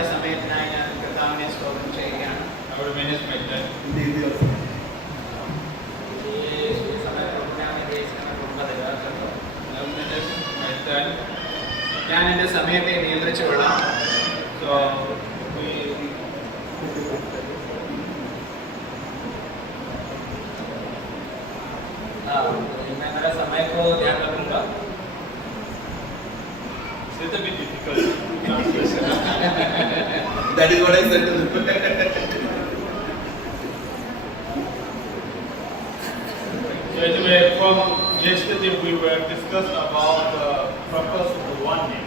ആ സമയത്തിനായി ഞാൻ കർത്താവിനെ സ്തോത്രം ചെയ്യുകയാണ്. I will manage my time. ഞാൻ എൻ്റെ സമയത്തെ നിയന്ത്രിച്ചു കൊള്ളാം. So मैं मेरा समय को ध्यान रखूंगा. it's a little bit difficult to translate. That is what I said to them. So anyway, from yesterday we were discussed about the purpose of the oneness.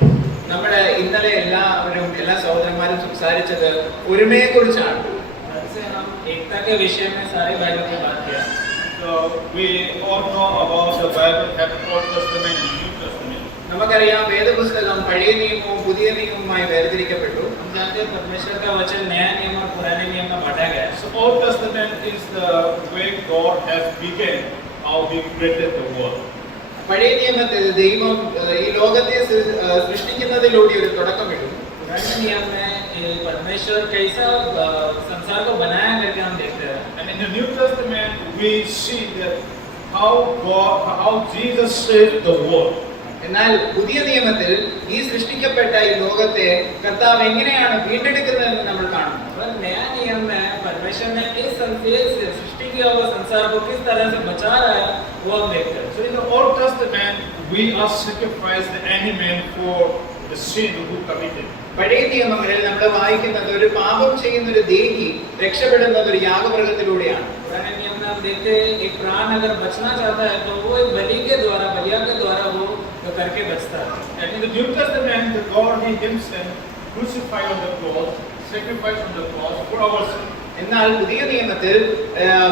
നമ്മുടെ ഇന്നലെ എല്ലാ സഹോദരന്മാരും സംസാരിച്ചത് ഒരുമയെ കുറിച്ചാണ്. हम एकता के विषय में सारे भाइयों की बात किया. So we all know about the Bible, have Old Testament and New Testament. നമുക്കറിയാം വേദപുസ്തകം പഴയ നിയമവും പുതിയ നിയമവുമായി വേർതിരിക്കപ്പെട്ടു. हम जानते हैं परमेश्वर का वचन नया नियम और पुराने नियम में बांटा गया है. So Old Testament is the way God has begun how He created the world. പഴയ നിയമത്തിൽ ദൈവം ഈ ലോകത്തെ സൃഷ്ടിക്കുന്നതിലൂടെ ഒരു തുടക്കമിട്ടു. पुराने नियम में परमेश्वर कैसा संसार को बनाया करके हम देखते हैं. And in the New Testament we see that how Jesus saved the world. എന്നാൽ പുതിയ നിയമത്തിൽ ഈ സൃഷ്ടിക്കപ്പെട്ട ഈ ലോകത്തെ കർത്താവ് എങ്ങനെയാണ് വീണ്ടെടുക്കുന്നതെന്ന് നമ്മൾ കാണുന്നു. और नया नियम में परमेश्वर ने इस सृष्टि किया हुआ संसार को किस तरह से बचा रहा है वो हम देखते हैं. So in the Old Testament we are sacrificed the animal for the sin who committed. പഴയ നിയമങ്ങളിൽ നമ്മൾ വായിക്കുന്നത് ഒരു പാപം ചെയ്യുന്ന ഒരു ദേഹി രക്ഷപ്പെടുന്നത് ഒരു യാഗമൃഗത്തിലൂടെയാണ്. पुराने नियम में हम देखते हैं एक प्राण अगर बचना चाहता है तो वो एक बलि के द्वारा बलिया के द्वारा वो करके बचता है. And in the New Testament the God He Himself crucified on the cross, sacrificed on the cross for our sin. എന്നാൽ പുതിയ നിയമത്തിൽ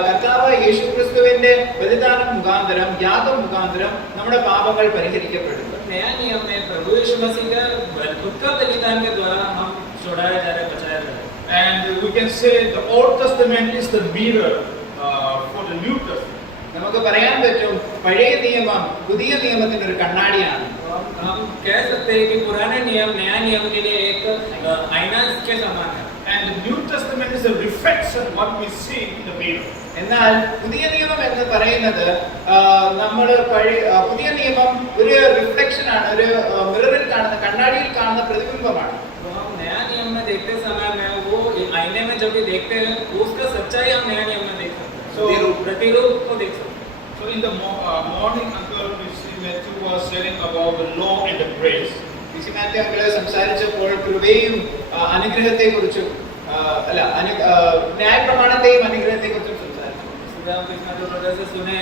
കർത്താവ് യേശുക്രിസ്തുവിന്റെ ബലിദാനം മുഖാന്തരം യാഗം മുഖാന്തരം നമ്മുടെ പാപങ്ങൾ പരിഹരിക്കപ്പെടുന്നു. नया नियम में प्रभु यीशु मसीह का खुद का बलिदान के द्वारा हम छुड़ाए जा रहे, बचाए जा रहे. And we can say the Old Testament is the mirror for the New Testament. നമുക്ക് പറയാൻ പറ്റും പഴയ നിയമം പുതിയ നിയമത്തിന്റെ ഒരു കണ്ണാടിയാണ്. हम कह सकते हैं कि पुराने नियम नया नियम के लिए एक आईना के समान है. And the New Testament is a reflection of what we see in the mirror. എന്നാൽ പുതിയ നിയമം എന്ന് പറയുന്നത് നമ്മൾ പുതിയ നിയമം ഒരു റിഫ്ലക്ഷൻ ആണ്, ഒരു മിററിൽ കാണുന്ന കണ്ണാടിയിൽ കാണുന്ന പ്രതിബിംബമാണ്. तो हम नया नियम में देखते समय में वो आईने में जब भी देखते हैं उसका सच्चाई हम नया नियम में देख सकते हैं. So प्रतिरूप को देख सकते हैं. So in the morning, Uncle, we see Matthew was sharing about the law and the grace. സംസാരിച്ചപ്പോൾ കൃപയും അനുഗ്രഹത്തെ കുറിച്ചും ന്യായപ്രമാണത്തെയും അനുഗ്രഹത്തെ കുറിച്ചും സംസാരിച്ചു. सुने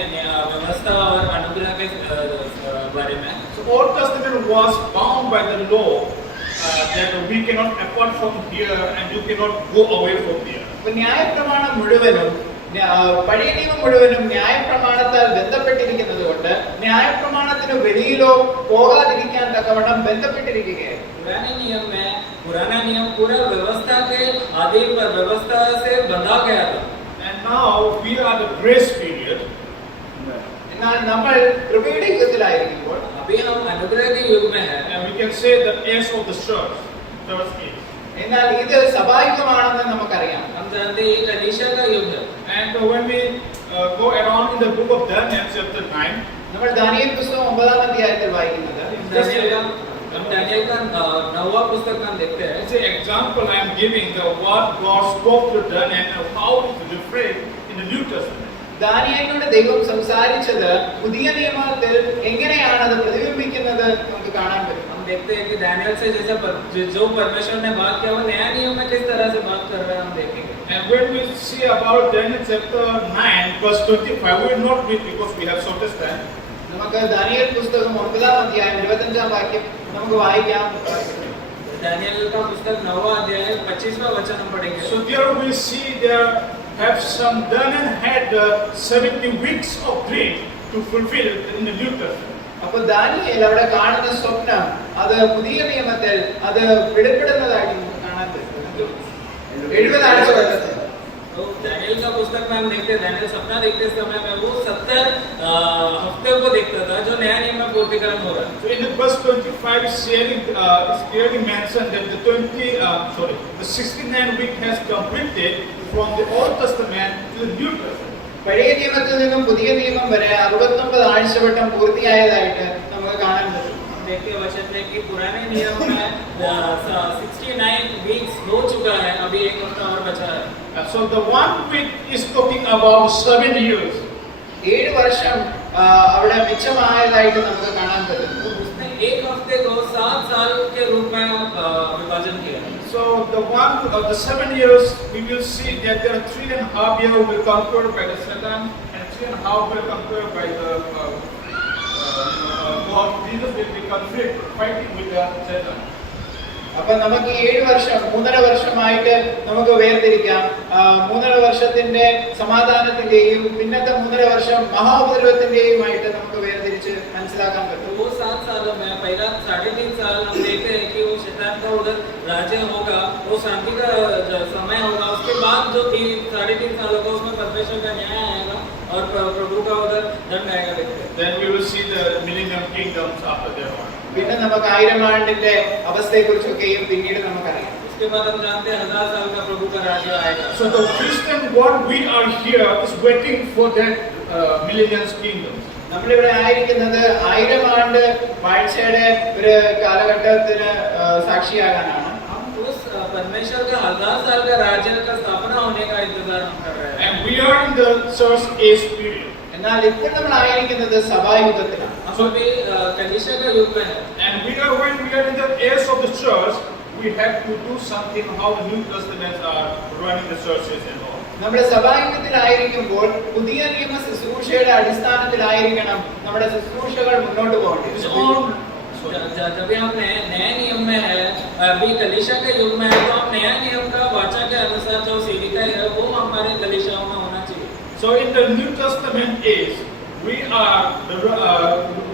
व्यवस्था और अनुग्रह के बारे में. So Old Testament was bound by the law that we cannot apart from here and you cannot go away from here. ന്യായപ്രമാണം മുഴുവനും പഴയ നിയമം മുഴുവനും ന്യായപ്രമാണത്താൽ ബന്ധപ്പെട്ടിരിക്കുന്നത് കൊണ്ട് ന്യായപ്രമാണത്തിന് വെളിയിലോ പോകാതിരിക്കാൻ തക്കവണ്ണം ബന്ധപ്പെട്ടിരിക്കുകയാണ്. पुराने नियम में पुराना नियम पूरा व्यवस्था के अधीन पर व्यवस्था से बंधा गया था. And now we are the grace period. എന്നാൽ നമ്മൾ കൃപയുടെ യുഗത്തിലായിരിക്കുമ്പോൾ अभी हम अनुग्रह के युग में हैं. And we can say the age of the church age. എന്നാൽ ഇത് സഭായുഗമാണെന്ന് നമുക്കറിയാം. हम जानते हैं ये कलीसिया का युग है. And when we go around in the book of Daniel chapter 9, നമ്മൾ ദാനിയേൽ പുസ്തകം 9-ാം അധ്യായത്തിൽ വായിക്കുന്നത് हम दानियल का 9वां पुस्तक हम देखते हैं. it's an example I am giving the what God spoke to Daniel and how it is reflected in the New Testament. ദാനിയേലിനോട് ദൈവം സംസാരിച്ചത് പുതിയ നിയമത്തിൽ എങ്ങനെയാണ് അത് പ്രതിബിംബിക്കുന്നത് നമുക്ക് കാണാൻ പറ്റും. हम देखते हैं कि दानियल से जैसा जो परमेश्वर ने बात किया वो नया नियम में किस तरह से बात कर रहा है हम देखेंगे. And when we see about Daniel chapter 9 verse 25, we will not read because we have shortest time. നമുക്ക് ദാനിയേൽ പുസ്തകം 9-ാം അധ്യായം 25-ാം വാക്യം നമുക്ക് വായിക്കാം. दानियल का पुस्तक 9वां अध्याय 25वां वचन हम पढ़ेंगे. So there we see there have some Daniel had 70 weeks of dream to fulfill in the New Testament. അപ്പോൾ ദാനിയേൽ അവിടെ കാണുന്ന സ്വപ്നം അത് പുതിയ നിയമത്തിൽ അത് വെളിപ്പെടുന്നതായിട്ട് നമുക്ക് കാണാൻ പറ്റും. 70 ആഴ്ച तो दानियल का पुस्तक में हम देखते हैं, दानियल सपना देखते समय में वो 70 हफ्ते को देखता था जो नया नियम में पूर्तिकरण हो रहा है. So in the verse 25 it's clearly mentioned that the 69 week has completed from the Old Testament to the New Testament. പഴയ നിയമത്തിൽ നിന്നും പുതിയ നിയമം വരെ 69 ആഴ്ചവട്ടം പൂർത്തിയായതായിട്ട് നമുക്ക് കാണാൻ പറ്റും. देखिए वचन में कि पुराने नियम में 69 वीक्स हो चुका है, अभी एक हफ्ता और बचा है. So the 1 week is talking about 7 years. 7 വർഷം അവിടെ മിച്ചമായതായിട്ട് നമുക്ക് കാണാൻ പറ്റും. तो उसने एक हफ्ते को 7 साल के रूप में विभाजन किया. So the 7 years we will see that there are 3.5 years will be conquered by the Satan and 3.5 will be conquered by the God. Jesus will be conflict fighting with the Satan. അപ്പൊ നമുക്ക് 7 വർഷം 3.5 വർഷമായിട്ട് നമുക്ക് വേർതിരിക്കാം. 3.5 വർഷത്തിന്റെ സമാധാനത്തിന്റെയും പിന്നത്തെ 3.5 വർഷം മഹാഉപദ്രവത്തിന്റെയുമായിട്ട് നമുക്ക് വേർതിരിച്ച് മനസ്സിലാക്കാൻ പറ്റും. वो 7 सालों में पहला 3.5 साल हम देखते हैं कि वो शैतान का उधर राज्य होगा, वो शांति का समय होगा. उसके बाद जो 3.5 साल होगा उसमें परमेश्वर का न्याय आएगा और प्रभु का उधर दंड आएगा. देखते हैं. Then we will see the millennium kingdoms after that one. പിന്നെ നമുക്ക് 1000 ആണ്ടിന്റെ അവസ്ഥയെക്കുറിച്ചൊക്കെയും പിന്നീട് നമുക്കറിയാം. उसके बाद हम जानते हैं 1000 साल का प्रभु का राज्य आएगा. So the Christian what we are here is waiting for that millennium kingdoms. നമ്മളിവിടെ ആയിരിക്കുന്നത് 1000 ആണ്ട് വാഴ്ചയുടെ ഒരു കാലഘട്ടത്തിന് സാക്ഷിയാകാനാണ്. हम उस परमेश्वर का 1000 साल का राज्य का स्थापना होने का इंतजार हम कर रहे हैं. And we are in the church age period. എന്നാൽ ഇപ്പോൾ നമ്മൾ ആയിരിക്കുന്നത് സഭായുഗത്തിലാണ്. हम अभी कलीसिया का युग में है. And when we are in the age of the church, we have to do something how the New Testament are running the churches and all. നമ്മുടെ സഭായുഗത്തിലായിരിക്കുമ്പോൾ പുതിയ നിയമ ശുശ്രൂഷയുടെ അടിസ്ഥാനത്തിലായിരിക്കണം നമ്മുടെ ശുശ്രൂഷകൾ മുന്നോട്ട് പോകേണ്ടത്. जब हम नए नियम में है, अभी कलीसिया के युग में है, तो हम नया नियम का वाचा के अनुसार जो सेविका है वो हमारे कलीसियाओं में होना चाहिए. So in the New Testament age, we are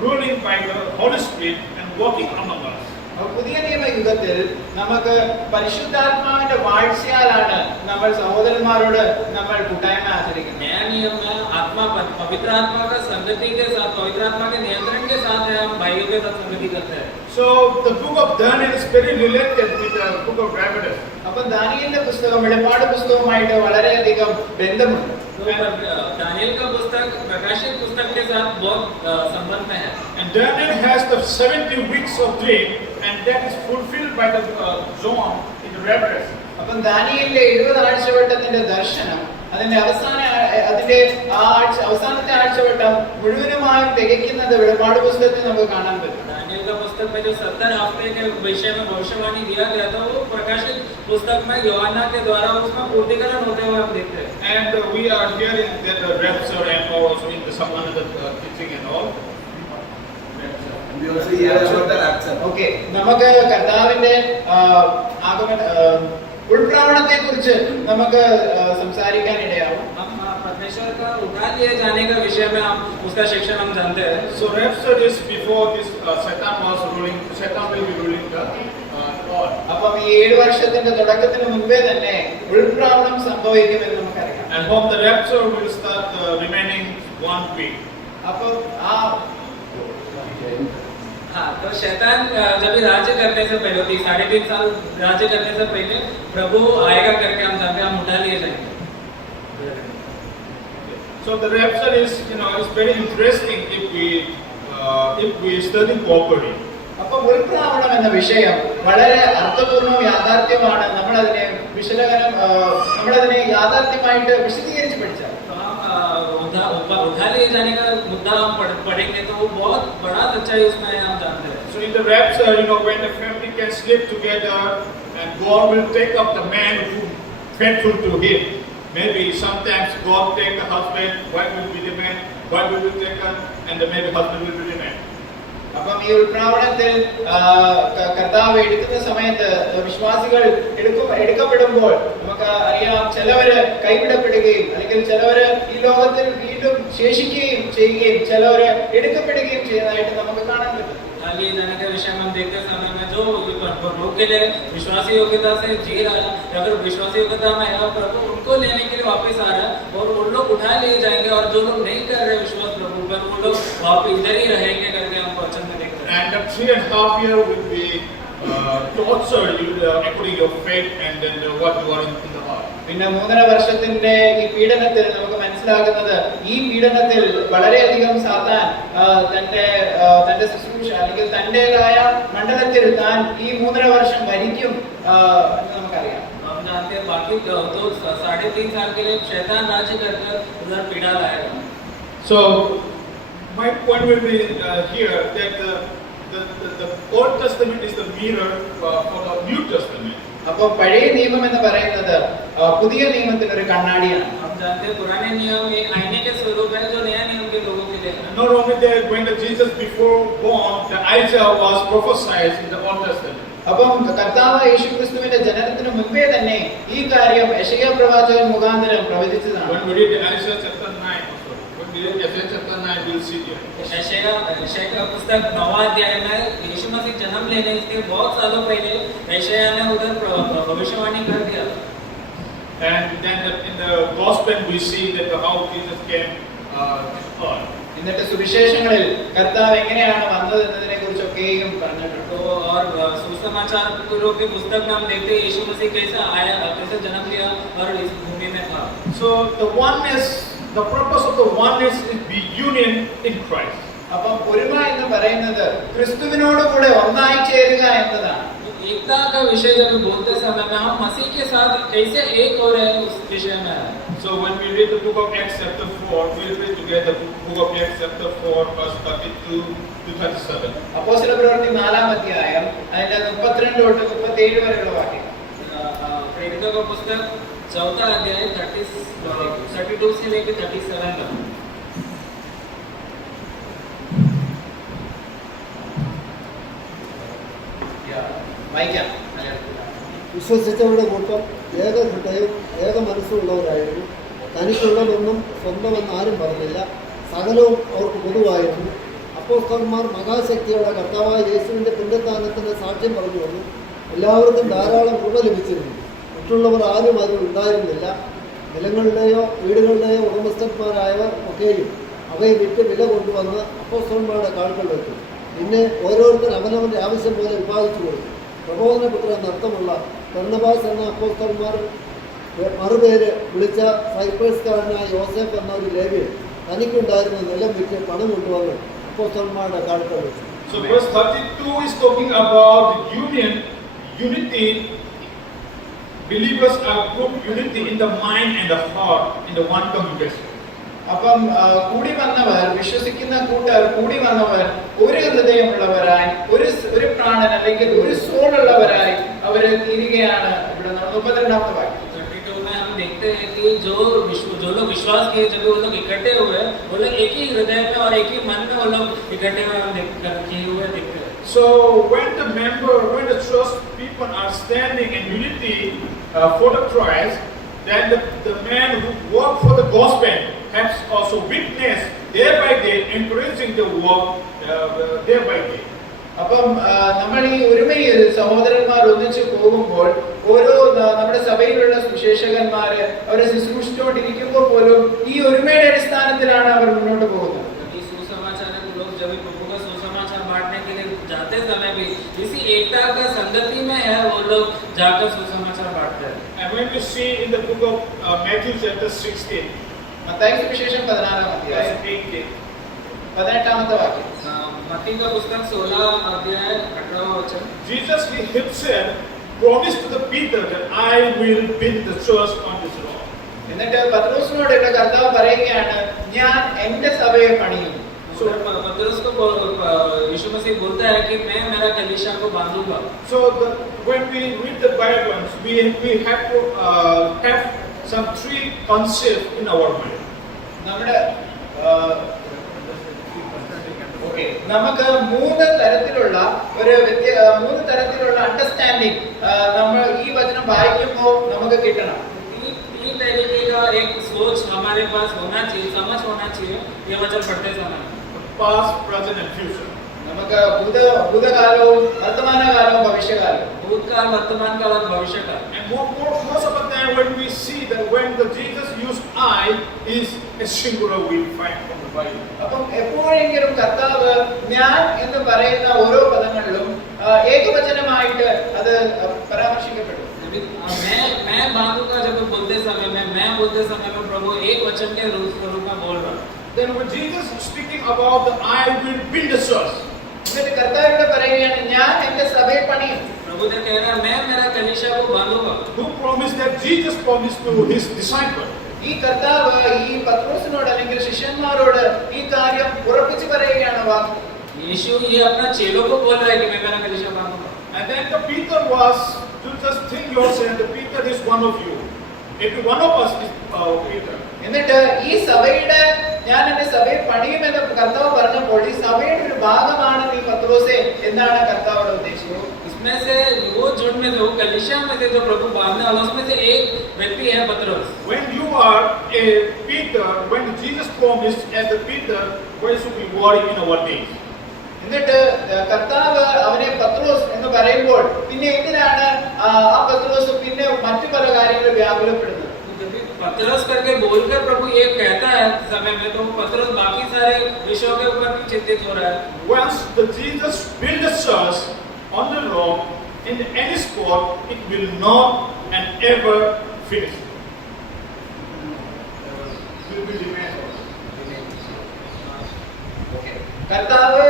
ruling by the Holy Spirit and walking among us. പുതിയ നിയമ യുഗത്തിൽ നമുക്ക് പരിശുദ്ധാത്മാവിന്റെ വാഴ്ചയാലാണ് നമ്മൾ സഹോദരന്മാരോട് നമ്മൾ കൂട്ടായ്മ ആചരിക്കുന്നത്. नया नियम में आत्मा पवित्र आत्मा का संगति के साथ, पवित्र आत्मा के नियंत्रण के साथ है, हम भाइयों के साथ संगति करते हैं. So the book of Daniel is very related with the book of Revelation. അപ്പോൾ ദാനിയേലിന്റെ പുസ്തകം വെളിപ്പാട് പുസ്തകവുമായിട്ട് വളരെയധികം ബന്ധമുണ്ട്. दानियल का पुस्तक प्रकाशित पुस्तक के साथ बहुत संबंध में है. And Daniel has the 70 weeks of dream, and that is fulfilled by the John in the Revelation. അപ്പം ദാനിയേലിന്റെ 70 ആഴ്ചവട്ടത്തിന്റെ ദർശനം അതിന്റെ അവസാനത്തെ ആഴ്ചവട്ടം മുഴുവനുമായും തികയ്ക്കുന്നത് വെളിപ്പാട് പുസ്തകത്തിൽ നമുക്ക് കാണാൻ പറ്റും. दानियल का पुस्तक में जो 70 हफ्ते के विषय में भविष्यवाणी दिया गया था वो प्रकाशित पुस्तक में यूहन्ना के द्वारा उसमें पूर्तिकरण होते हुए हम देखते हैं. And we are hearing that the rapture and also in some another teaching and all. We also hear about the rapture. Okay, നമുക്ക് കർത്താവിന്റെ ഉൾപ്രാവണത്തെ കുറിച്ച് നമുക്ക് സംസാരിക്കാൻ ഇടയാവും. हम परमेश्वर का उठा लिए जाने का विषय में हम उसका शिक्षण हम जानते हैं. So rapture is before this Satan will be ruling the world. അപ്പം ഈ 7 വർഷത്തിന്റെ തുടക്കത്തിന് മുൻപേ തന്നെ ഉൾപ്രാവണം സംഭവിക്കുമെന്ന് നമുക്കറിയാം. And from the rapture will start the remaining 1 week. അപ്പം हाँ, तो शैतान जब राज्य करने से पहले 3.5 साल राज्य करने से पहले प्रभु आएगा करके हम जानते हैं, हम उठा लिए जाएंगे. So the rapture is very interesting if we study properly. അപ്പം ഉൾപ്രാവണം എന്ന വിഷയം വളരെ അർത്ഥപൂർണ്ണവും യാഥാർത്ഥ്യമാണ്. നമ്മളതിനെ യാഥാർത്ഥ്യമായിട്ട് വിശദീകരിച്ച് പഠിച്ചാൽ उठा लिए जाने का मुद्दा हम पढ़ेंगे तो वो बहुत बड़ा सच्चाई उसमें हम जानते हैं. So in the rapture, when the family can sleep together and God will take up the man who faithful to him. Maybe sometimes God take the husband, wife will be the man, wife will be taken, and the maybe husband will be the man. അപ്പം ഈ ഉൾപ്രാവണത്തിൽ കർത്താവ് എടുക്കുന്ന സമയത്ത് വിശ്വാസികൾ എടുക്കപ്പെടുമ്പോൾ നമുക്ക് അറിയാം, ചിലവര് കൈവിടപ്പെടുകയും അല്ലെങ്കിൽ ചിലവര് ഈ ലോകത്തിൽ വീണ്ടും ശേഷിക്കുകയും ചെയ്യുകയും ചിലവര് എടുക്കപ്പെടുകയും ചെയ്യുന്നതായിട്ട് നമുക്ക് കാണാൻ പറ്റും. लिए जाने के विषय में हम देखते समय में जो प्रभु के लिए विश्वासी योग्यता से जी रहा है, अगर विश्वासी योग्यता में है प्रभु उनको लेने के लिए वापस आ रहा है और उन लोग उठा लिए जाएंगे और जो लोग नहीं कर रहे विश्वास प्रभु पर वो लोग वापस इधर ही रहेंगे करके हम वचन में देखते हैं. And the 3.5 years will be torture you according to your faith and then what you are in the heart. പിന്നെ 3.5 വർഷത്തിന്റെ ഈ പീഡനത്തിൽ നമുക്ക് മനസ്സിലാകുന്നത് ഈ പീഡനത്തിൽ വളരെയധികം സാത്താൻ തന്റെ ശുശ്രൂഷ അല്ലെങ്കിൽ തന്റേതായ മണ്ഡലത്തിൽ താൻ ഈ 3.5 വർഷം ഭരിക്കും എന്ന് നമുക്കറിയാം. हम जानते हैं बाकी तो 3.5 साल के लिए शैतान राज्य करके उधर पीड़ा लाएगा. So my point will be here that the Old Testament is the mirror for the New Testament. അപ്പോൾ പഴയ നിയമം എന്ന് പറയുന്നത് പുതിയ നിയമത്തിന് ഒരു കണ്ണാടിയാണ്. हम जानते हैं पुराने नियम एक आईने के स्वरूप है जो नया नियम के लोगों के लिए है. Not only that, when the Jesus before born, the Isaiah was prophesied in the Old Testament. അപ്പം കർത്താവ് യേശുക്രിസ്തുവിന്റെ ജനനത്തിന് മുൻപേ തന്നെ ഈ കാര്യം യെശയ്യാ പ്രവാചകൻ മുഖാന്തരം പ്രവചിച്ചതാണ്. When we read Isaiah chapter 9, when we read Isaiah chapter 9, we will see it. यशायाह का पुस्तक 9वां अध्याय में यीशु मसीह जन्म लेने से बहुत सालों पहले यशायाह ने उधर भविष्यवाणी कर दिया. And then in the gospel we see that how Jesus came on. എന്നിട്ട് സുവിശേഷങ്ങളിൽ കർത്താവ് എങ്ങനെയാണ് വന്നത് എന്നതിനെ കുറിച്ചൊക്കെയും പറഞ്ഞിട്ടുണ്ട്. तो और सुसमाचार के पुस्तक में हम देखते हैं यीशु मसीह कैसे आया, कैसे जन्म लिया और इस भूमि में था. So the purpose of the oneness is be union in Christ. അപ്പം ഒരുമ എന്ന് പറയുന്നത് ക്രിസ്തുവിനോട് കൂടെ ഒന്നായി ചേരുക എന്നതാണ്. एकता का विषय जब बोलते समय में हम मसीह के साथ कैसे एक हो रहे हैं उस विषय में. So when we read the book of Acts chapter 4, we read together the book of Acts chapter 4 verse 32 to 37. അപ്പോസ്തലപ്രവൃത്തി 4-ാം അധ്യായം അതിന്റെ 32 തൊട്ട് 37 വരെയുള്ള വാക്യങ്ങൾ. प्रेरितों का पुस्तक 4वां अध्याय 32 से लेकर 37 तक. വായിക്കാം. വിശ്വസിച്ചവരുടെ കൂട്ടം ഏക ഹൃദയവും ഏക മനസ്സുള്ളവരായിരുന്നു. തനിക്കുള്ളതൊന്നും സ്വന്തമെന്ന് ആരും പറഞ്ഞില്ല. സകലവും അവർക്ക് പൊതുവായിരുന്നു. അപ്പോസ്തലന്മാർ മഹാശക്തിയോടെ കർത്താവായ യേശുവിൻ്റെ പുണ്യസ്ഥാനത്തിന് സാക്ഷ്യം പറഞ്ഞു വന്നു. എല്ലാവർക്കും ധാരാളം കൃപ ലഭിച്ചിരുന്നു. മറ്റുള്ളവർ ആരും അതിൽ ഉണ്ടായിരുന്നില്ല. നിലങ്ങളുടെയോ വീടുകളുടെയോ ഉടമസ്ഥന്മാരായവർ ഒക്കെയും അവയെ വിറ്റ് വില കൊണ്ടുവന്ന് അപ്പോസ്തലന്മാരുടെ കാൽക്കൽ വെച്ചു. പിന്നെ ഓരോരുത്തർ അവനവൻ്റെ ആവശ്യം പോലെ വിഭാഗിച്ചു കൊടുത്തു. പ്രബോധനപുത്രൻ എന്നർത്ഥമുള്ള ബർന്നബാസ് എന്ന അപ്പോസ്തലന്മാർ മറുപേര് വിളിച്ച സൈപ്രസ്കാരനായ യോസേഫ് എന്ന ഒരു ലേവ്യൻ തനിക്കുണ്ടായിരുന്ന നിലം വിറ്റ് പണം കൊണ്ടുവന്ന് അപ്പോസ്തലന്മാരുടെ കാൽക്കൽ വെച്ചു. So verse 32 is talking about the unity. Believers are group unity in the mind and the heart in the one congregation. അപ്പം കൂടി വന്നവർ, വിശ്വസിക്കുന്ന കൂട്ടർ കൂടി വന്നവർ ഒരു ഹൃദയമുള്ളവരായി, ഒരു പ്രാണൻ അല്ലെങ്കിൽ ഒരു സോൾ ഉള്ളവരായി അവര് തീരുകയാണ്. ഇവിടെ 32-ാമത്തെ വാക്യം. 32 में हम देखते हैं कि जो लोग विश्वास किए जब वो लोग इकट्ठे हुए, वो लोग एक ही हृदय में और एक ही मन में वो लोग इकट्ठे किए हुए दिखते हैं. So when the church people are standing in unity for the Christ, then the man who work for the gospel has also witnessed day by day, encouraging the work day by day. അപ്പം നമ്മൾ ഈ ഒരുമയിൽ സഹോദരന്മാർ ഒന്നിച്ചു പോകുമ്പോൾ ഓരോ നമ്മുടെ സഭയിലുള്ള സുവിശേഷകന്മാര് അവരെ ശുശ്രൂഷിച്ചുകൊണ്ടിരിക്കുമ്പോൾ പോലും ഈ ഒരുമയുടെ അടിസ്ഥാനത്തിലാണ് അവർ മുന്നോട്ട് പോകുന്നത്. जब प्रभु का सुसमाचार बांटने के लिए जाते समय भी इसी एकता का संगति में है वो लोग जाकर सुसमाचार बांटते हैं. And when you see in the book of Matthew chapter 16, Mathai സുവിശേഷം 16-ാം അധ്യായം 18-ാമത്തെ വാക്യം. मत्ती का पुस्तक 16 अध्याय 18वां वचन. Jesus himself promised to the Peter that I will build the church on this rock. എന്നിട്ട് പത്രോസിനോട് കർത്താവ് പറയുകയാണ്, ഞാൻ എന്റെ സഭയെ പണിയും. So पतरस को यीशु मसीह बोलता है कि मैं मेरा कलीसिया को बांधूंगा. So when we read the Bible, we have to have some three concepts in our mind. നമ്മുടെ നമുക്ക് മൂന്ന് തരത്തിലുള്ള അണ്ടർസ്റ്റാൻഡിങ് നമ്മൾ ഈ വചനം വായിക്കുമ്പോൾ നമുക്ക് കിട്ടണം. तीन तरीके का एक सोच हमारे पास होना चाहिए, समझ होना चाहिए ये वचन पढ़ते समय. Past, present and future. നമുക്ക് ഭൂതകാലവും വർത്തമാനകാലവും ഭവിഷ്യകാലവും. भूतकाल, वर्तमान काल और भविष्य काल. And most of the time when we see that when the Jesus used I is a singular we find from the Bible. അപ്പം എപ്പോഴെങ്കിലും കർത്താവ് ഞാൻ എന്ന് പറയുന്ന ഓരോ പദങ്ങളിലും ഏകവചനമായിട്ട് അത് പരാമർശിക്കപ്പെടും. मैं बांधूंगा जब बोलते समय में, मैं बोलते समय में प्रभु एक वचन के रूप में बोल रहा. Then when Jesus is speaking about the I will build the church. എന്നിട്ട് കർത്താവിനോട് പറയുകയാണ് ഞാൻ എന്റെ സഭയെ പണിയും. प्रभु ने कह रहा मैं मेरा कलीसिया को बांधूंगा. Who promised that? Jesus promised to his disciples. ഈ കർത്താവ് ഈ പത്രോസിനോട് അല്ലെങ്കിൽ ശിഷ്യന്മാരോട് ഈ കാര്യം ഉറപ്പിച്ചു പറയുകയാണ്. यीशु ये अपना चेलों को बोल रहा है कि मैं मेरा कलीसिया बांधूंगा. And then the Peter was to just think yourself that Peter is one of you. Every one of us is Peter. എന്നിട്ട് ഈ സഭയുടെ ഞാൻ എന്റെ സഭയെ പണിയുമെന്ന് കർത്താവ് പറഞ്ഞപ്പോൾ ഈ സഭയുടെ ഒരു ഭാഗമാണ് ഈ പത്രോസേ എന്നാണ് കർത്താവോട് ഉദ്ദേശിച്ചത്. इसमें से वो झुंड में से, वो कलीसिया में से जो प्रभु बांधने वाला उसमें से एक व्यक्ति है पतरस. When you are a Peter, when Jesus promised as a Peter, why should we worry in our days? എന്നിട്ട് കർത്താവ് അവനെ പത്രോസ് എന്ന് പറയുമ്പോൾ പിന്നെ എന്തിനാണ് ആ പത്രോസ് പിന്നെ മറ്റു പല കാര്യങ്ങൾ വ്യാകുലപ്പെടുന്നത്? पतरस करके बोलकर प्रभु ये कहता है समय में, तो पतरस बाकी सारे विषयों के ऊपर भी चिंतित हो रहा है. Once the Jesus build the church on the rock in any spot, it will not and ever finish. Will be remain. കർത്താവ്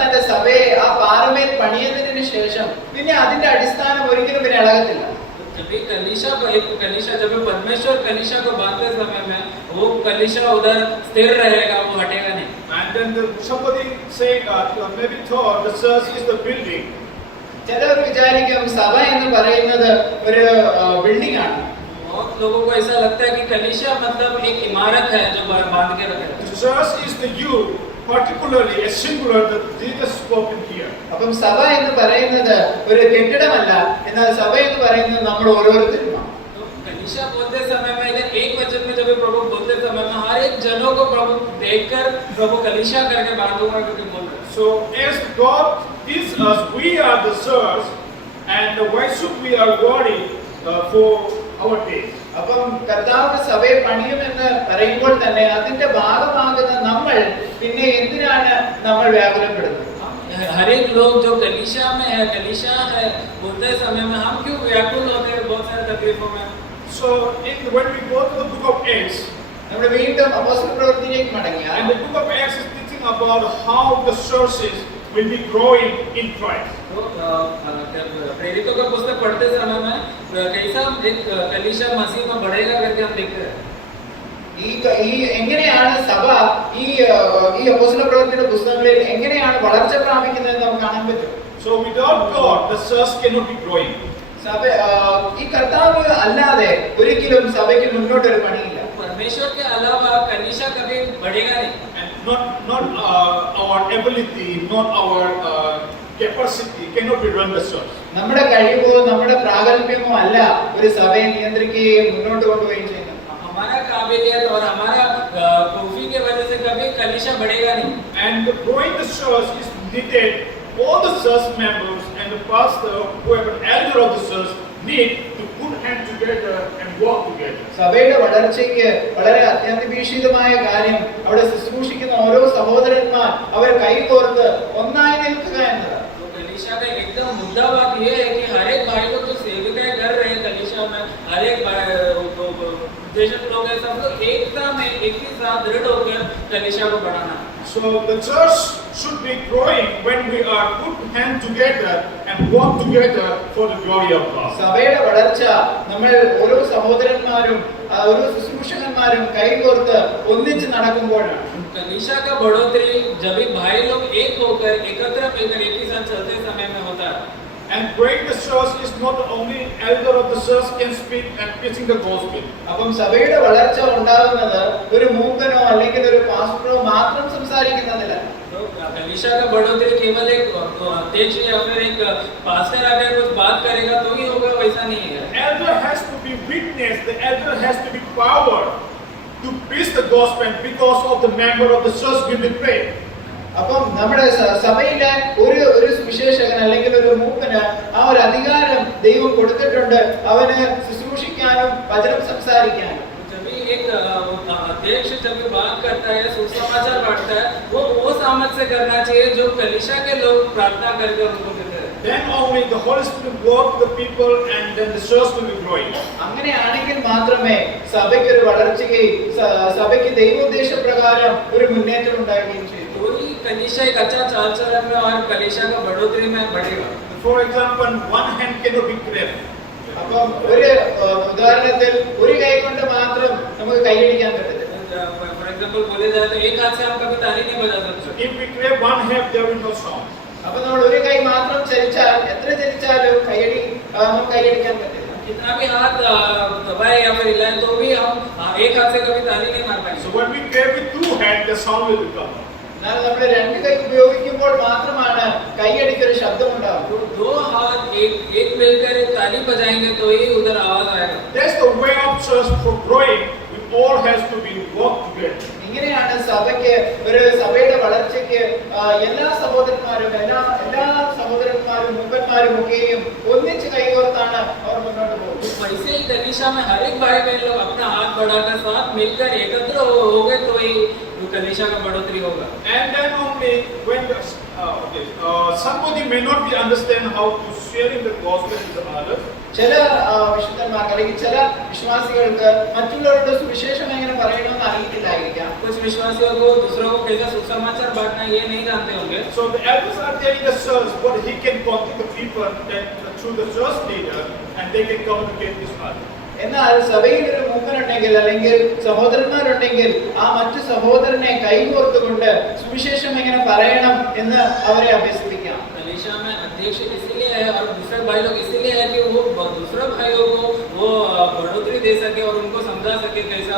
തന്റെ സഭയെ ആ പാറമേൽ പണിയുന്നതിന് ശേഷം പിന്നെ അതിന്റെ അടിസ്ഥാനം ഒരിക്കലും പിന്നെ ഇളകത്തില്ല. जब भी कलीसिया जब परमेश्वर कलीसिया को बांधते समय में वो कलीसिया उधर स्थिर रहेगा, वो हटेगा नहीं. And then somebody saying maybe thought the church is the building. ചിലർ വിചാരിക്കും സഭ എന്ന് പറയുന്നത് ഒരു ബിൽഡിംഗ് ആണ്. बहुत लोगों को ऐसा लगता है कि कलीसिया मतलब एक इमारत है जो बांध के रखे. The church is the you, particularly a singular that Jesus spoken here. അപ്പം സഭ എന്ന് പറയുന്നത് ഒരു കെട്ടിടമല്ല, എന്നാൽ സഭ എന്ന് പറയുന്നത് നമ്മൾ ഓരോരുത്തരുമാണ്. तो कलीसिया बोलते समय में इधर एक वचन में जब प्रभु बोलते समय में हर एक जनों को प्रभु देखकर प्रभु कलीसिया करके बांधूंगा करके बोल रहे हैं. So as God is us, we are the church, and why should we are worried for our days? അപ്പം കർത്താവ് സഭയെ പണിയുമെന്ന് പറയുമ്പോൾ തന്നെ അതിന്റെ ഭാഗമാകുന്ന നമ്മൾ പിന്നെ എന്തിനാണ് നമ്മൾ വ്യാകുലപ്പെടുന്നത്? हर एक लोग जो कलीसिया में है, कलीसिया है बोलते समय में हम क्यों व्याकुल होते हैं बहुत सारे तकलीफों में? So when we go to the book of Acts, നമ്മൾ വീണ്ടും അപ്പോസ്തല പ്രവൃത്തിയിലേക്ക് മടങ്ങിയാൽ and the book of Acts is teaching about how the churches will be growing in Christ. तो प्रेरितों का पुस्तक पढ़ते समय में कैसा एक कलीसिया मसीह में बढ़ेगा करके हम देखते हैं. ഈ എങ്ങനെയാണ് സഭ ഈ അപ്പോസ്തല പ്രവൃത്തിയുടെ പുസ്തകങ്ങളിൽ എങ്ങനെയാണ് വളർച്ച പ്രാപിക്കുന്നത് നമുക്ക് കാണാൻ പറ്റും. So without God, the church cannot be growing. സഭ ഈ കർത്താവ് അല്ലാതെ ഒരിക്കലും സഭയ്ക്ക് മുന്നോട്ട് ഒരു പണിയില്ല. परमेश्वर के अलावा कलीसिया कभी बढ़ेगा नहीं. And not our ability, not our capacity cannot be run the church. നമ്മുടെ കഴിവോ നമ്മുടെ പ്രാഗൽഭ്യമോ അല്ല ഒരു സഭയെ നിയന്ത്രിക്കുകയും മുന്നോട്ട് കൊണ്ടുപോവുകയും ചെയ്യുന്നത്. हमारा काबिलियत और हमारा प्रूफी के वजह से कभी कलीसिया बढ़ेगा नहीं. And the growing the church is needed. All the church members and the pastor, whoever elder of the church, need to put hands together and work together. സഭയുടെ വളർച്ചയ്ക്ക് വളരെ അത്യന്താപേക്ഷിതമായ കാര്യം അവിടെ ശുശ്രൂഷിക്കുന്ന ഓരോ സഹോദരന്മാർ അവർ കൈകോർത്ത് ഒന്നായി നിൽക്കുക എന്നതാണ്. तो कलीसिया का एकदम मुद्दा बात ये है कि हर एक भाई को जो सेविकाएं कर रहे हैं कलीसिया में, हर एक देशक लोग हैं, सब लोग एकता में एक ही साथ दृढ़ होकर कलीसिया को बढ़ाना. So the church should be growing when we are put hands together and work together for the glory of God. സഭയുടെ വളർച്ച നമ്മൾ ഓരോ സഹോദരന്മാരും ഓരോ ശുശ്രൂഷകന്മാരും കൈകോർത്ത് ഒന്നിച്ച് നടക്കുമ്പോഴാണ്. कलीसिया का बढ़ोतरी जब भी भाई लोग एक होकर एकत्र मिलकर एक ही साथ चलते समय में होता है. And growing the church is not only elder of the church can speak and preaching the gospel. അപ്പം സഭയുടെ വളർച്ച ഉണ്ടാകുന്നത് ഒരു മൂപ്പനോ അല്ലെങ്കിൽ ഒരു പാസ്റ്ററോ മാത്രം സംസാരിക്കുന്നതില്ല. तो कलीसिया का बढ़ोतरी केवल एक अध्यक्ष या फिर एक पास्टर आकर कुछ बात करेगा तो ही होगा, वैसा नहीं है. The elder has to be witness. The elder has to be power to preach the gospel because of the member of the church will be prayed. അപ്പം നമ്മുടെ സഭയിലെ ഒരു സുവിശേഷകൻ അല്ലെങ്കിൽ ഒരു മൂപ്പന് ആ ഒരു അധികാരം ദൈവം കൊടുത്തിട്ടുണ്ട്, അവന് ശുശ്രൂഷിക്കാനും വചനം സംസാരിക്കാനും. एक अध्यक्ष जब भी बात करता है, सुसमाचार बांटता है, वो सामर्थ्य से करना चाहिए जो कलीसिया के लोग प्रार्थना करके उनको देते हैं. Then only the Holy Spirit work the people and then the church will be growing. അങ്ങനെയാണെങ്കിൽ മാത്രമേ സഭയ്ക്ക് ഒരു വളർച്ചയും സഭയ്ക്ക് ദൈവോദ്ദേശ പ്രകാരം ഒരു മുന്നേറ്റം ഉണ്ടാവുകയും ചെയ്യും. कोई कलीसिया एक अच्छा चाल चलन में और कलीसिया का बढ़ोतरी में बढ़ेगा. For example, one hand cannot be clapped. അപ്പം ഒരു ഉദാഹരണത്തിൽ ഒരു കൈ കൊണ്ട് മാത്രം നമുക്ക് കൈയടിക്കാൻ പറ്റത്തില്ല. फॉर एग्जांपल बोले जाए तो एक हाथ से हम कभी ताली नहीं बजा सकते. If we clap one hand, there will be no sound. അപ്പൊ നമ്മൾ ഒരു കൈ മാത്രം ചലിച്ചാൽ എത്ര ചലിച്ചാലും നമുക്ക് കൈയടിക്കാൻ പറ്റില്ല. कितना भी हाथ दबाए या फिर हिलाए तो भी हम एक हाथ से कभी ताली नहीं मार पाएंगे. So when we clap with two hands, the sound will become. എന്നാൽ നമ്മൾ രണ്ട് കൈ ഉപയോഗിക്കുമ്പോൾ മാത്രമാണ് കൈയടിക്കൊരു ശബ്ദം ഉണ്ടാവുക. दो हाथ एक मिलकर ताली बजाएंगे तो ही उधर आवाज आएगा. That's the way of church for growing. We all has to be work together. ഇങ്ങനെയാണ് സഭയ്ക്ക് ഒരു സഭയുടെ വളർച്ചയ്ക്ക് എല്ലാ സഹോദരന്മാരും എല്ലാ സഹോദരന്മാരും മൂപ്പന്മാരും ഒക്കെയും ഒന്നിച്ച് കൈകോർത്താണ് അവർ മുന്നോട്ട് പോകുന്നത്. वैसे ही कलीसिया में हर एक भाई बहन लोग अपना हाथ बढ़ाकर साथ मिलकर एकत्र हो गए तो ही कलीसिया का बढ़ोतरी होगा. And then only when somebody may not be understand how to sharing the gospel with the others. ചില വിശുദ്ധന്മാർക്ക് അല്ലെങ്കിൽ ചില വിശ്വാസികൾക്ക് മറ്റുള്ളവരുടെ സുവിശേഷം എങ്ങനെ പറയണമെന്ന് അറിയിട്ടില്ലായിരിക്കാം. कुछ विश्वासियों को दूसरों को कैसे सुसमाचार बांटना ये नहीं जानते होंगे. So the elders are telling the church what he can contact the people that through the church leader and they can communicate this other. എന്നാൽ സഭയിൽ ഒരു മൂപ്പനുണ്ടെങ്കിൽ അല്ലെങ്കിൽ സഹോദരന്മാരുണ്ടെങ്കിൽ ആ മറ്റു സഹോദരനെ കൈകോർത്തുകൊണ്ട് സുവിശേഷം എങ്ങനെ പറയണം എന്ന് അവരെ അഭ്യസിപ്പിക്കാം. कलीसिया में अध्यक्ष इसीलिए है और दूसरे भाई लोग इसीलिए है कि वो दूसरे भाइयों को वो बढ़ोतरी दे सके और उनको समझा सके कैसा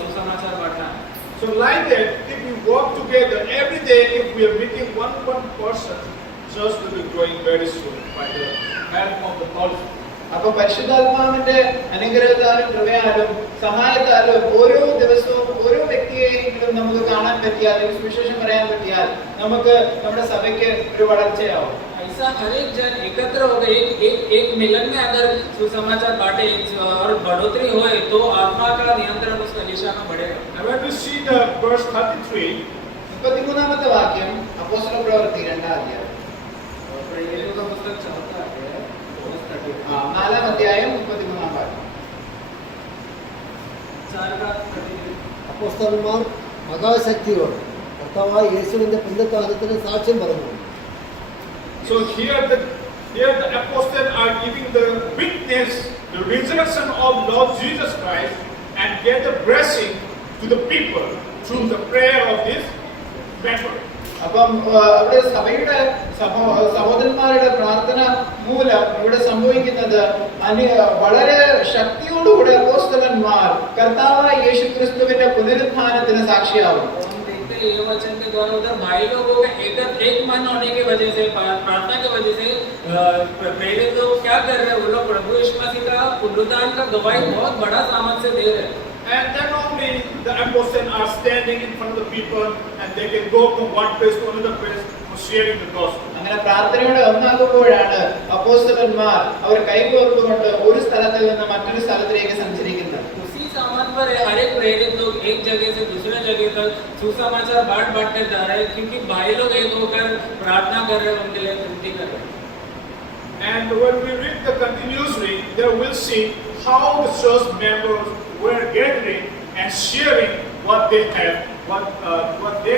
सुसमाचार बांटना है. So like that, if we work together every day, if we are meeting one person, church will be growing very soon by the help of the Holy Spirit. അപ്പൊ പരിശുദ്ധാത്മാവിന്റെ അനുഗ്രഹത്താലും കൃപയാലും സഹായത്താലും ഓരോ ദിവസവും ഓരോ വ്യക്തിയെങ്കിലും നമുക്ക് കാണാൻ പറ്റിയാൽ സുവിശേഷം പറയാൻ പറ്റിയാൽ നമുക്ക് നമ്മുടെ സഭയ്ക്ക് ഒരു വളർച്ചയാവും. ऐसा हर एक जन एकत्र हो गए एक मिलन में अगर सुसमाचार बांटे और बढ़ोतरी होए तो आत्मा का नियंत्रण उस कलीसिया में बढ़ेगा. And when we see the verse 33, 33ാമത്തെ വാക്യം അപ്പോസ്തല പ്രവൃത്തി 2-ാം അധ്യായം. प्रेरितों का पुस्तक 4 अध्याय 4-ാം അധ്യായം 33ാം വാക്യം. 4:33. അപ്പോസ്തലന്മാർ മഹാശക്തിയോടെ കർത്താവായ യേശുവിന്റെ പുനരുത്ഥാനത്തിന് സാക്ഷ്യം പറഞ്ഞു. so here the apostles are giving the witness, the resurrection of Lord Jesus Christ, and get the blessing to the people through the prayer of this member. അപ്പം അവിടെ സഭയുടെ സഹോദരന്മാരുടെ പ്രാർത്ഥന മൂലം ഇവിടെ സംഭവിക്കുന്നത് വളരെ ശക്തിയോടുകൂടെ അപ്പോസ്തലന്മാർ കർത്താവായ യേശുക്രിസ്തുവിന്റെ പുനരുത്ഥാനത്തിന് സാക്ഷിയാവും. ये वचन के द्वारा उधर भाई लोगों का एक मन होने की वजह से प्रार्थना की वजह से प्रेरित लोग क्या कर रहे हैं, वो लोग प्रभु यीशु मसीह का पुनरुत्थान का गवाही बहुत बड़ा सामर्थ्य से दे रहे हैं. And then only the apostles are standing in front of the people and they can go from one place to another place for sharing the gospel. അങ്ങനെ പ്രാർത്ഥനയോടെ ഒന്നാകുമ്പോഴാണ് അപ്പോസ്തലന്മാർ അവർ കൈകോർത്തുകൊണ്ട് ഒരു സ്ഥലത്തിൽ നിന്ന് മറ്റൊരു സ്ഥലത്തിലേക്ക് സഞ്ചരിക്കുന്നത്. उसी सामर्थ पर हर एक प्रेरित लोग एक जगह से दूसरे जगह तक सुसमाचार बांटते जा रहे हैं क्योंकि भाई लोग एक होकर प्रार्थना कर रहे हैं, उनके लिए विनती कर रहे हैं. And when we read the continuously, there we'll see how the church members were gathering and sharing what they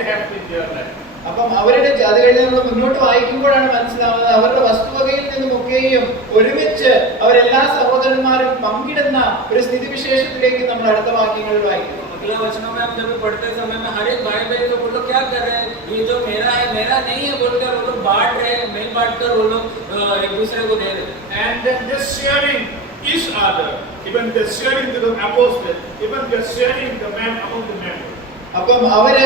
have in their life. അപ്പം അവരുടെ അത് കഴിഞ്ഞ് നമ്മൾ മുന്നോട്ട് വായിക്കുമ്പോഴാണ് മനസ്സിലാവുന്നത് അവരുടെ വസ്തുവകയിൽ നിന്നുമൊക്കെയും ഒരുമിച്ച് അവരെല്ലാ സഹോദരന്മാരും പങ്കിടുന്ന ഒരു സ്ഥിതിവിശേഷത്തിലേക്ക് നമ്മൾ അടുത്ത വാക്യങ്ങളിൽ വായിക്കും. अगला वचनों में हम जब पढ़ते समय में हर एक भाई बहन लोग वो लोग क्या कर रहे हैं, ये जो मेरा है मेरा नहीं है बोलकर वो लोग बांट रहे हैं, मिल बांट कर वो लोग एक दूसरे को दे रहे हैं. And then they're sharing each other, even they're sharing to the apostles, even they're sharing the man among the members. അപ്പം അവർ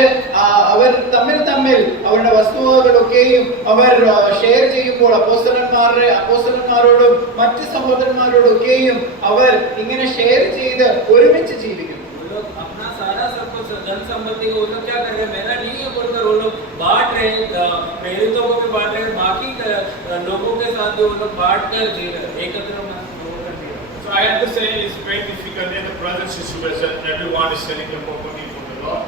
തമ്മിൽ അവരുടെ വസ്തുവകളൊക്കെയും അവർ ഷെയർ ചെയ്യുമ്പോൾ അപ്പോസ്തലന്മാരോടും മറ്റ് സഹോദരന്മാരോടൊക്കെയും അവർ ഇങ്ങനെ ഷെയർ ചെയ്ത് ഒരുമിച്ച് ജീവിക്കും. वो लोग अपना सारा सब कुछ धन संपत्ति वो लोग क्या कर रहे हैं, मेरा नहीं है बोलकर वो लोग बांट रहे, प्रेरितों को भी बांट रहे, बाकी लोगों के साथ भी वो लोग बांट कर जी रहे, एकत्र में हो कर जी रहे। So I understand it's very difficult in the present situation. Everyone is selling the property for the Lord.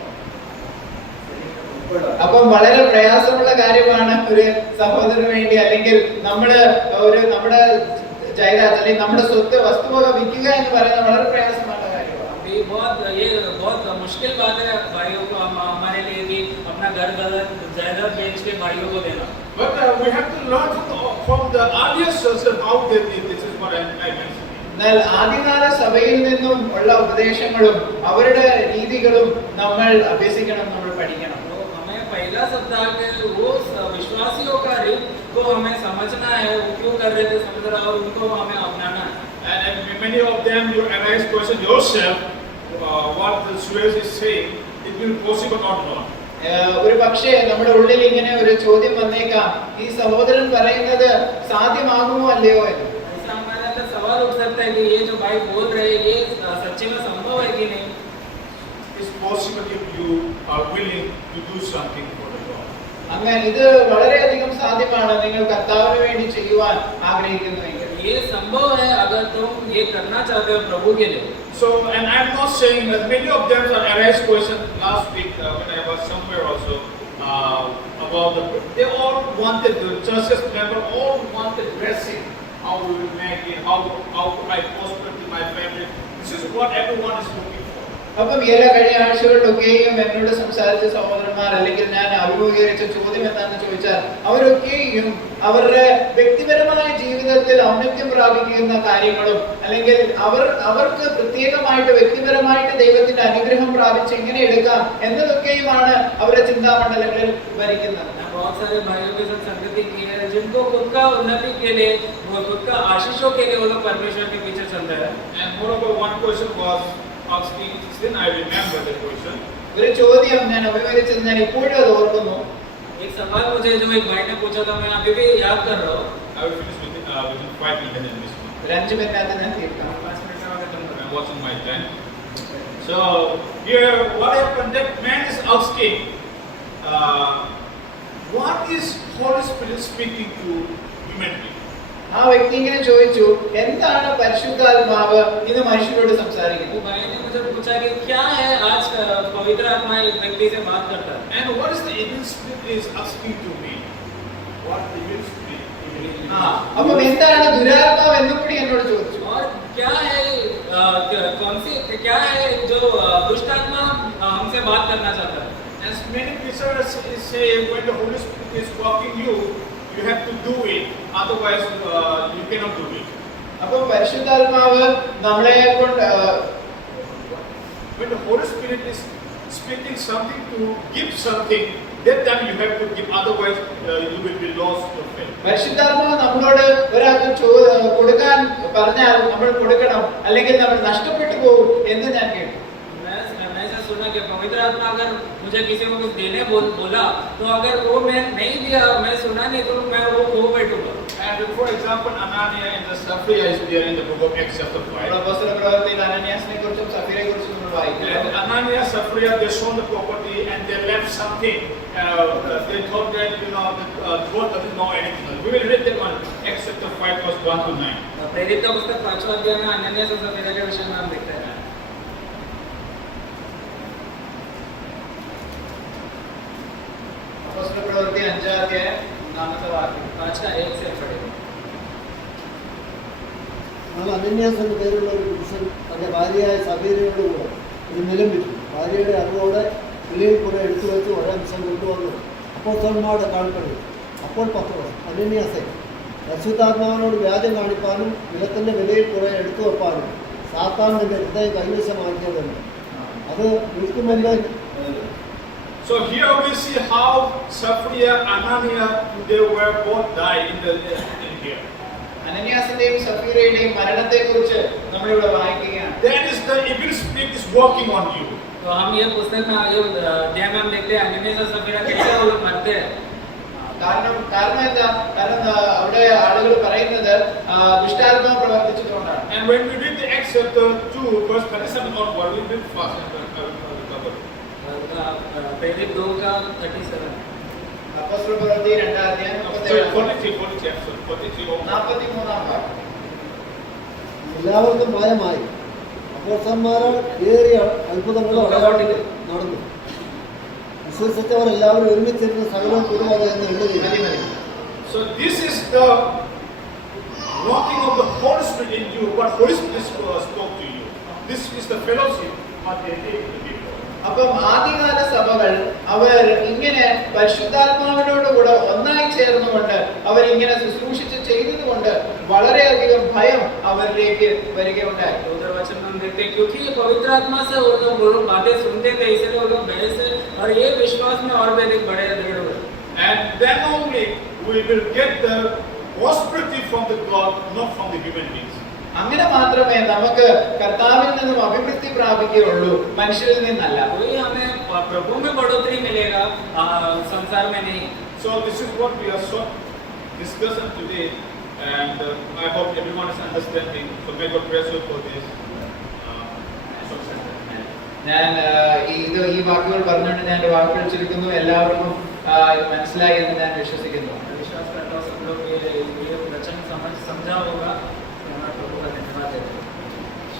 അപ്പം വളരെ പ്രയാസമുള്ള കാര്യമാണ് ഒരു സഹോദരന് വേണ്ടി അല്ലെങ്കിൽ നമ്മുടെ ജൈദാദ് അല്ലെങ്കിൽ നമ്മുടെ സ്വത്ത് വസ്തുവക വിൽക്കുക എന്ന് പറയുന്നത് വളരെ പ്രയാസമുള്ള കാര്യമാണ്. ये बहुत मुश्किल बात है भाइयों को हमारे लिए कि अपना घर जायदाद बेच के भाइयों को देना. But we have to learn from the earlier church how they did. This is what I mentioned. എന്നാൽ ആദ്യകാല സഭയിൽ നിന്നും ഉള്ള ഉപദേശങ്ങളും അവരുടെ രീതികളും നമ്മൾ അഭ്യസിക്കണം, നമ്മൾ പഠിക്കണം. तो हमें पहला सप्ताह के वो विश्वासियों का रीत को हमें समझना है, वो क्यों कर रहे थे समझ रहा, और उनको हमें अपनाना है. And many of them, you arise question yourself, what the Suez is saying, it will be possible or not. ഒരു പക്ഷേ നമ്മുടെ ഉള്ളിൽ ഇങ്ങനെ ഒരു ചോദ്യം വന്നേക്കാം, ഈ സഹോദരൻ പറയുന്നത് സാധ്യമാകുമോ അല്ലയോ എന്ന്. ऐसा हमारे अंदर सवाल उठ सकता है कि ये जो भाई बोल रहे हैं ये सच्चे में संभव है कि नहीं. It's possible if you are willing to do something for the Lord. അങ്ങനെ ഇത് വളരെയധികം സാധ്യമാണ് നിങ്ങൾ കർത്താവിന് വേണ്ടി ചെയ്യുവാൻ ആഗ്രഹിക്കുന്നുവെങ്കിൽ. ये संभव है अगर तुम ये करना चाहते हो प्रभु के लिए. So, and I'm not saying that many of them are arise question last week when I was somewhere also about they all wanted, the churches member all wanted blessing, how we will make it, how I prosper in my family. This is what everyone is looking for. അപ്പം എല്ലാ കഴിഞ്ഞ ആഴ്ചകളിലൊക്കെയും എന്നോട് സംസാരിച്ച സഹോദരന്മാർ അല്ലെങ്കിൽ ഞാൻ അഭിമുഖീകരിച്ച ചോദ്യം എന്താണെന്ന് ചോദിച്ചാൽ അവരൊക്കെയും അവരുടെ വ്യക്തിപരമായ ജീവിതത്തിൽ ഔന്നത്യം പ്രാപിക്കുന്ന കാര്യങ്ങളും അല്ലെങ്കിൽ അവർക്ക് പ്രത്യേകമായിട്ട് വ്യക്തിപരമായിട്ട് ദൈവത്തിന്റെ അനുഗ്രഹം പ്രാപിച്ച് എങ്ങനെ എടുക്കാം എന്നതൊക്കെയുമാണ് അവരുടെ ചിന്താമണ്ഡലങ്ങളിൽ ഭരിക്കുന്നത്. बहुत सारे भाइयों के साथ संगति की है जिनको खुद का उन्नति के लिए, खुद का आशीषों के लिए वो लोग परमेश्वर के पीछे चल रहे हैं. And moreover, one question was asking, then I remember the question. ഒരു ചോദ്യം ഞാൻ അഭിമുഖീകരിച്ചത് ഞാൻ ഇപ്പോഴും അത് ഓർക്കുന്നു. एक सवाल मुझे जो एक भाई ने पूछा था मैं अभी भी याद कर रहा हूँ. I will finish within 5 minutes in this one. ഒരു 5 മിനിറ്റ് ഞാൻ തീർക്കാം. 5 मिनट में खत्म कर. I'm watching my time. So here, what happened? That man is asking, what is Holy Spirit speaking to human beings? ആ വ്യക്തി ഇങ്ങനെ ചോദിച്ചു, എന്താണ് പരിശുദ്ധാത്മാവ് ഇന്ന് മനുഷ്യരോട് वो സംസാരിക്കുന്നത്? भाई ने मुझे पूछा कि क्या है आज पवित्र आत्मा एक व्यक्ति से बात करता है. And what is the evil spirit is asking to me? What evil spirit? അപ്പം എന്താണ് ദുരാത്മാവ് എന്നും കൂടി എന്നോട് ചോദിച്ചു. और क्या है कौन सी क्या है जो दुष्ट आत्मा हमसे बात करना चाहता है. As many preachers say, when the Holy Spirit is walking you have to do it, otherwise you cannot do it. അപ്പം പരിശുദ്ധാത്മാവ് നമ്മളെ കൊണ്ട് When the Holy Spirit is speaking something to give something, that time you have to give, otherwise you will be lost your faith. പരിശുദ്ധാത്മാവ് നമ്മളോട് ഒരാൾക്ക് കൊടുക്കാൻ പറഞ്ഞാൽ നമ്മൾ കൊടുക്കണം, അല്ലെങ്കിൽ നമ്മൾ നഷ്ടപ്പെട്ടു പോകും എന്ന് ഞാൻ കേട്ടു. मैं ऐसा सुना कि पवित्र आत्मा अगर मुझे किसी को कुछ देने बोला तो अगर वो मैं नहीं दिया, मैं सुना नहीं, तो मैं वो खो बैठूंगा. And for example, Ananias and Sapphira is there in the book of Acts chapter 5. അപ്പോസ്തല പ്രവൃത്തിയിൽ അനന്യാസിനെ കുറിച്ചും സഫീരയെ കുറിച്ചും നമ്മൾ വായിക്കുന്നു. And Ananias, Sapphira, they sold the property and they left something. They thought that God doesn't know anything. We will read that one, Acts chapter 5, verse 1 to 9. प्रेरित का पुस्तक 5वां अध्याय में अनन्यास और सफीरा के विषय में हम देखते हैं. അപ്പോസ്തല പ്രവൃത്തി 5-ാം അധ്യായം 1-ാമത്തെ വാക്യം. 5 का 1 से पढ़ेंगे. എന്നാൽ അനന്യാസ് എന്ന പേരുള്ള ഒരു പുരുഷൻ തന്റെ ഭാര്യയായ സഫീരയോടുകൂടെ ഒരു നിലം വിറ്റു. ഭാര്യയുടെ അറിവോടെ വിലയിൽ കുറെ എടുത്തു വെച്ച് ഒരംശം കൊണ്ടുവന്നു അപ്പോസ്തലന്മാരുടെ കാൽക്കൽ. അപ്പോൾ പത്രോസ്, അനന്യാസേ, പരിശുദ്ധാത്മാവിനോട് വ്യാജം കാണിപ്പാനും നിലത്തിന്റെ വിലയിൽ കുറെ എടുത്തു വെപ്പാനും സാത്താൻ നിന്റെ ഹൃദയം കൈവശമാക്കിയതുണ്ട്. അത് വിൽക്കുമെന്ന്. So here we see how Sapphira, Ananias, they were both died in here. അനന്യാസിന്റെയും സഫീരയുടെയും മരണത്തെക്കുറിച്ച് നമ്മളിവിടെ വായിക്കുകയാണ്. That is the evil spirit is working on you. तो हम ये पुस्तक में अध्याय में हम देखते हैं अनन्यास और सफीरा कैसे वो लोग मरते हैं. കാരണം എന്താ? കാരണം അവിടെ ആളുകൾ പറയുന്നത് ദുഷ്ടാത്മാവ് പ്രവർത്തിച്ചിട്ടുകൊണ്ടാണ്. And when we read the Acts chapter 2, verse 37 onward, we read fast and I will cover. प्रेरित 2 का 37. അപ്പോസ്തലപ്രവൃത്തി 2-ാം 43. 43-ാം വാക്യം. എല്ലാവർക്കും ഭയമായി. അപ്പോസ്തലന്മാരാൽ ഏറിയ അത്ഭുതങ്ങളും അടയാളങ്ങളും നടന്നു. വിശ്വസിച്ചവർ എല്ലാവരും ഒരുമിച്ചിരുന്ന് സകലവും പൊതുവാക എന്ന് എണ്ണുകയും മതി, മതി. So this is the working of the Holy Spirit in you, what Holy Spirit spoke to you. This is the fellowship what they did to people. അപ്പം ആദ്യകാല സഭകൾ അവർ ഇങ്ങനെ പരിശുദ്ധാത്മാവിനോടുകൂടെ ഒന്നായി ചേർന്നുകൊണ്ട് അവരിങ്ങനെ ശുശ്രൂഷിച്ച് ചെയ്തതുകൊണ്ട് വളരെയധികം ഭയം അവരിലേക്ക് വരികയുണ്ടായി. उधर वचन हम देखते हैं, क्योंकि ये पवित्र आत्मा से वो लोग बातें सुनते थे, इसलिए वो लोग बहस और ये विश्वास में और भी अधिक बड़े दृढ़ हुए. And then only we will get the prosperity from the God, not from the human beings. അങ്ങനെ മാത്രമേ നമുക്ക് കർത്താവിൽ നിന്നും അഭിവൃദ്ധി പ്രാപിക്കുകയുള്ളൂ, മനുഷ്യരിൽ നിന്നല്ല. कोई हमें प्रभु में बढ़ोतरी मिलेगा, संसार में नहीं. So this is what we are short discussing today, and I hope everyone is understanding. So may God bless you for this. ഞാൻ ഈ വാക്കുകൾ പറഞ്ഞുകൊണ്ട് ഞാൻ എൻ്റെ വാക്കുകൾ ചുരുക്കുന്നു. എല്ലാവർക്കും ഇത് മനസ്സിലായി എന്ന് ഞാൻ വിശ്വസിക്കുന്നു.